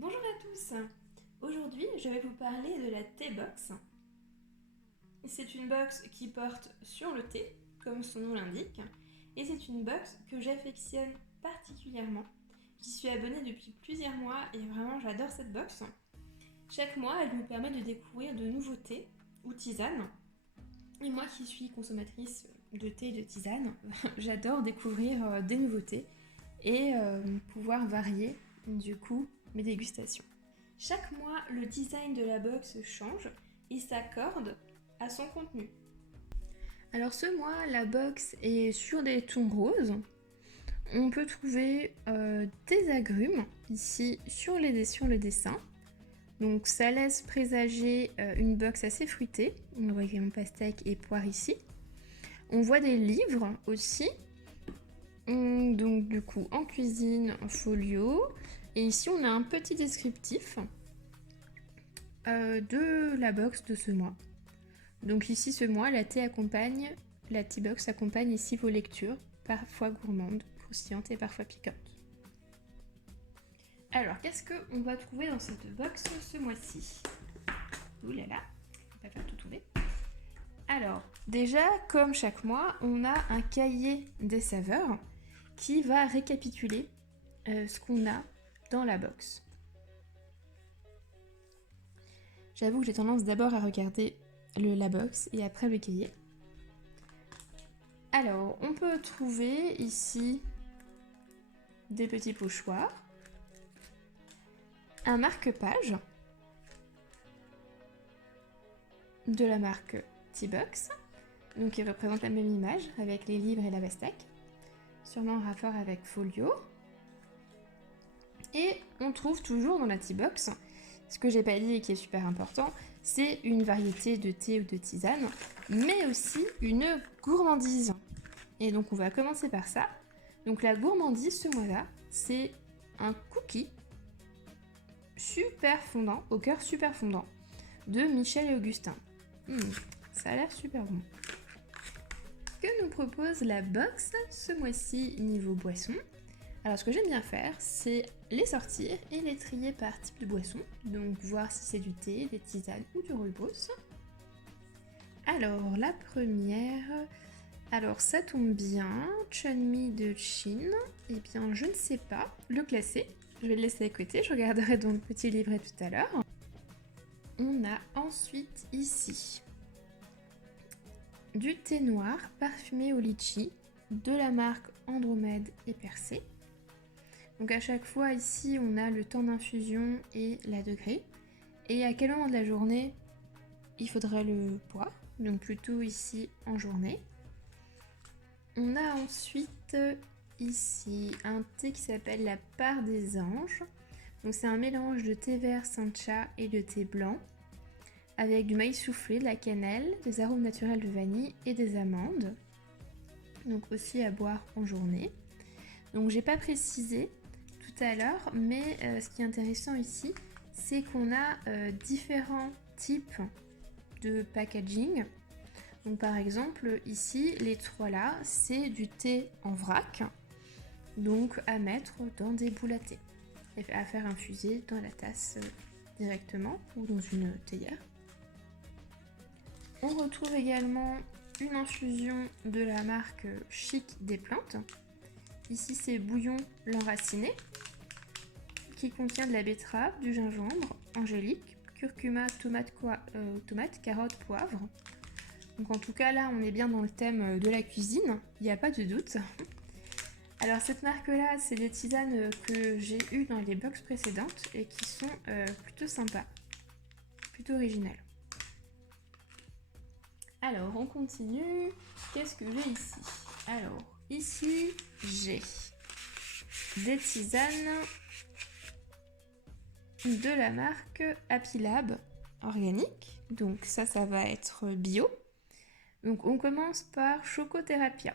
Bonjour à tous. Aujourd'hui, je vais vous parler de la Tea Box. C'est une box qui porte sur le thé, comme son nom l'indique, et c'est une box que j'affectionne particulièrement. J'y suis abonnée depuis plusieurs mois et vraiment j'adore cette box. Chaque mois, elle nous permet de découvrir de nouveaux thés ou tisanes. Et moi qui suis consommatrice de thé et de tisane, j'adore découvrir des nouveautés et pouvoir varier du coup mes dégustations. Chaque mois, le design de la box change et s'accorde à son contenu. Alors ce mois, la box est sur des tons roses. On peut trouver des agrumes ici sur le dessin. Donc ça laisse présager une box assez fruitée. On voit également pastèque et poire ici. On voit des livres aussi. Donc du coup en cuisine, en folio. Et ici on a un petit descriptif de la box de ce mois. Donc ici ce mois, la Tea Box accompagne ici vos lectures, parfois gourmandes, croustillantes et parfois piquantes. Alors qu'est-ce qu'on va trouver dans cette box ce mois-ci? Ouh là là, on va faire tout tourner. Alors déjà, comme chaque mois, on a un cahier des saveurs qui va récapituler ce qu'on a dans la box. J'avoue que j'ai tendance d'abord à regarder la box et après le cahier. Alors, on peut trouver ici des petits pochoirs, un marque-page de la marque Tea Box, donc qui représente la même image avec les livres et la pastèque, sûrement en rapport avec folio. Et on trouve toujours dans la Tea Box, ce que j'ai pas dit et qui est super important, c'est une variété de thé ou de tisane, mais aussi une gourmandise. Et donc on va commencer par ça. Donc la gourmandise ce mois-là, c'est un cookie super fondant, au cœur super fondant, de Michel et Augustin. Ça a l'air super bon. Que nous propose la box ce mois-ci niveau boisson? Alors ce que j'aime bien faire, c'est les sortir et les trier par type de boisson, donc voir si c'est du thé, des tisanes ou du rooibos. Alors la première, alors ça tombe bien, Chunmi de Chine, eh bien je ne sais pas le classer, je vais le laisser à côté, je regarderai dans le petit livret tout à l'heure. On a ensuite ici du thé noir parfumé au litchi de la marque Andromède et Percé. Donc à chaque fois ici on a le temps d'infusion et la degré. Et à quel moment de la journée il faudrait le boire, donc plutôt ici en journée. On a ensuite ici un thé qui s'appelle la part des anges. Donc c'est un mélange de thé vert Sancha et de thé blanc avec du maïs soufflé, de la cannelle, des arômes naturels de vanille et des amandes. Donc aussi à boire en journée. Donc j'ai pas précisé tout à l'heure, mais ce qui est intéressant ici, c'est qu'on a différents types de packaging. Donc par exemple ici les trois là c'est du thé en vrac, donc à mettre dans des boules à thé et à faire infuser dans la tasse directement ou dans une théière. On retrouve également une infusion de la marque Chic des plantes. Ici c'est bouillon l'enraciné qui contient de la betterave, du gingembre, angélique, curcuma, tomate, carotte, poivre. Donc en tout cas là on est bien dans le thème de la cuisine, il n'y a pas de doute. Alors cette marque là c'est des tisanes que j'ai eues dans les box précédentes et qui sont plutôt sympas, plutôt originales. Alors on continue, qu'est-ce que j'ai ici? Alors ici j'ai des tisanes de la marque Happy Lab organique, donc ça va être bio. Donc on commence par Chocotherapia,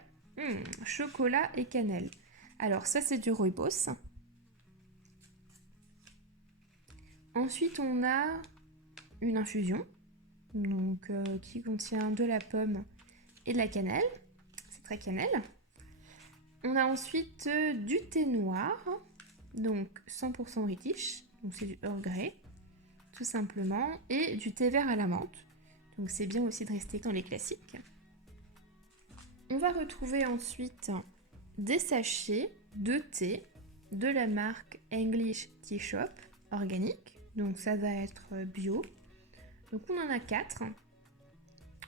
chocolat et cannelle. Alors ça c'est du rooibos. Ensuite on a une infusion donc, qui contient de la pomme et de la cannelle. C'est très cannelle. On a ensuite du thé noir, donc 100% british, donc c'est du Earl Grey, tout simplement, et du thé vert à la menthe. Donc c'est bien aussi de rester dans les classiques. On va retrouver ensuite des sachets de thé de la marque English Tea Shop organique. Donc ça va être bio. Donc on en a 4.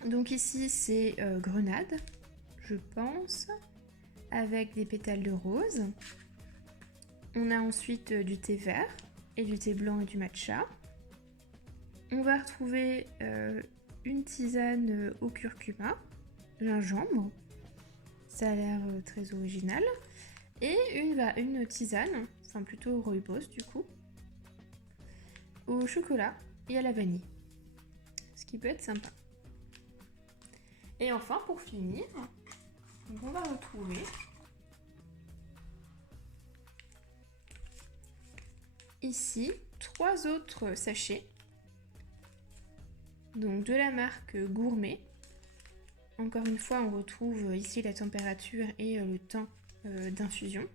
Donc ici c'est grenade, je pense, avec des pétales de rose. On a ensuite du thé vert et du thé blanc et du matcha. On va retrouver une tisane au curcuma, gingembre. Ça a l'air très original. Et une tisane, enfin plutôt rooibos du coup, au chocolat et à la vanille. Ce qui peut être sympa. Et enfin, pour finir, on va retrouver ici 3 autres sachets. Donc de la marque Gourmet. Encore une fois, on retrouve ici la température et le temps d'infusion.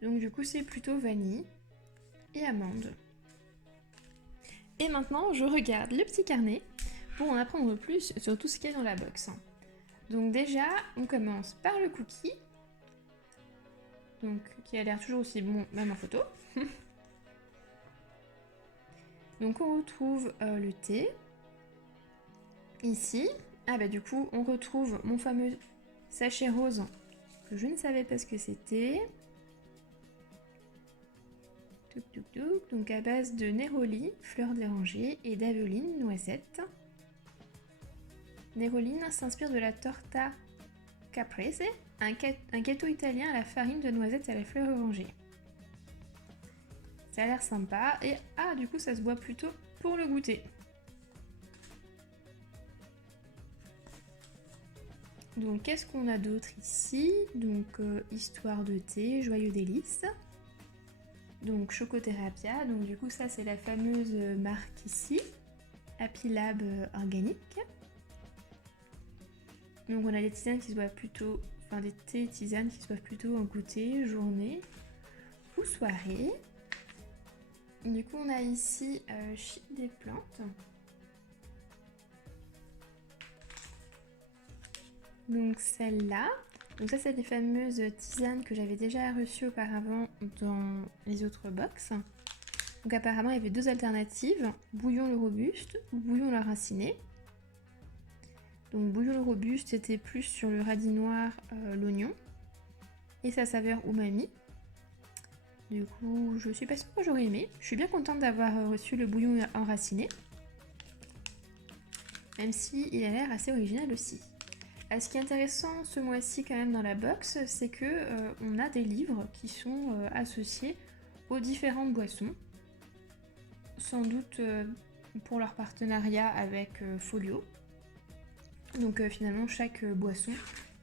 Donc du coup, c'est plutôt vanille et amande. Et maintenant, je regarde le petit carnet pour en apprendre plus sur tout ce qu'il y a dans la box. Donc déjà, on commence par le cookie. Donc, qui a l'air toujours aussi bon, même en photo. Donc on retrouve le thé. Ici, du coup, on retrouve mon fameux sachet rose que je ne savais pas ce que c'était. Donc à base de néroli, fleurs d'oranger et d'aveline, noisette. Néroline s'inspire de la torta caprese, un gâteau italien à la farine de noisettes et à la fleur orangée. Ça a l'air sympa et du coup ça se boit plutôt pour le goûter. Donc qu'est-ce qu'on a d'autre ici? Donc histoire de thé, joyeux délices. Donc Chocothérapia, donc du coup ça c'est la fameuse marque ici, Happy Lab organique. Donc on a des tisanes qui se boivent plutôt, des thés et tisanes qui se boivent plutôt en goûter, journée ou soirée. Du coup on a ici Chic des plantes. Donc celle-là. Donc ça c'est les fameuses tisanes que j'avais déjà reçues auparavant dans les autres box. Donc apparemment il y avait 2 alternatives, bouillon le robuste ou bouillon le raciné. Donc bouillon le robuste c'était plus sur le radis noir, l'oignon et sa saveur umami. Du coup je suis pas sûre que j'aurais aimé. Je suis bien contente d'avoir reçu le bouillon enraciné. Même si il a l'air assez original aussi. Ce qui est intéressant ce mois-ci quand même dans la box, c'est que on a des livres qui sont associés aux différentes boissons. Sans doute pour leur partenariat avec Folio. Donc finalement chaque boisson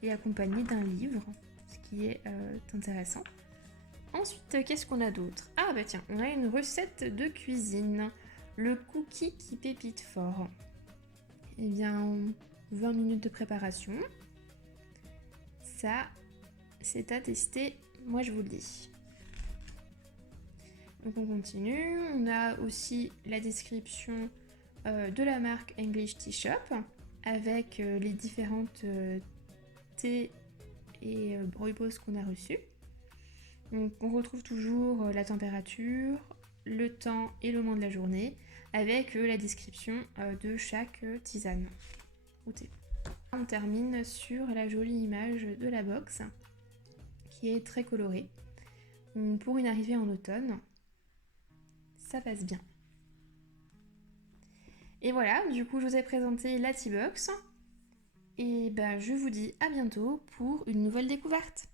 est accompagnée d'un livre, ce qui est intéressant. Ensuite, qu'est-ce qu'on a d'autre? Tiens, on a une recette de cuisine. Le cookie qui pépite fort. Eh bien, 20 minutes de préparation. Ça, c'est à tester, moi je vous le dis. Donc on continue. On a aussi la description de la marque English Tea Shop avec les différentes thés et rooibos qu'on a reçus. Donc on retrouve toujours la température, le temps et le moment de la journée avec la description de chaque tisane ou thé. On termine sur la jolie image de la box qui est très colorée. Donc, pour une arrivée en automne, ça passe bien. Et voilà, du coup je vous ai présenté la Tea Box et je vous dis à bientôt pour une nouvelle découverte.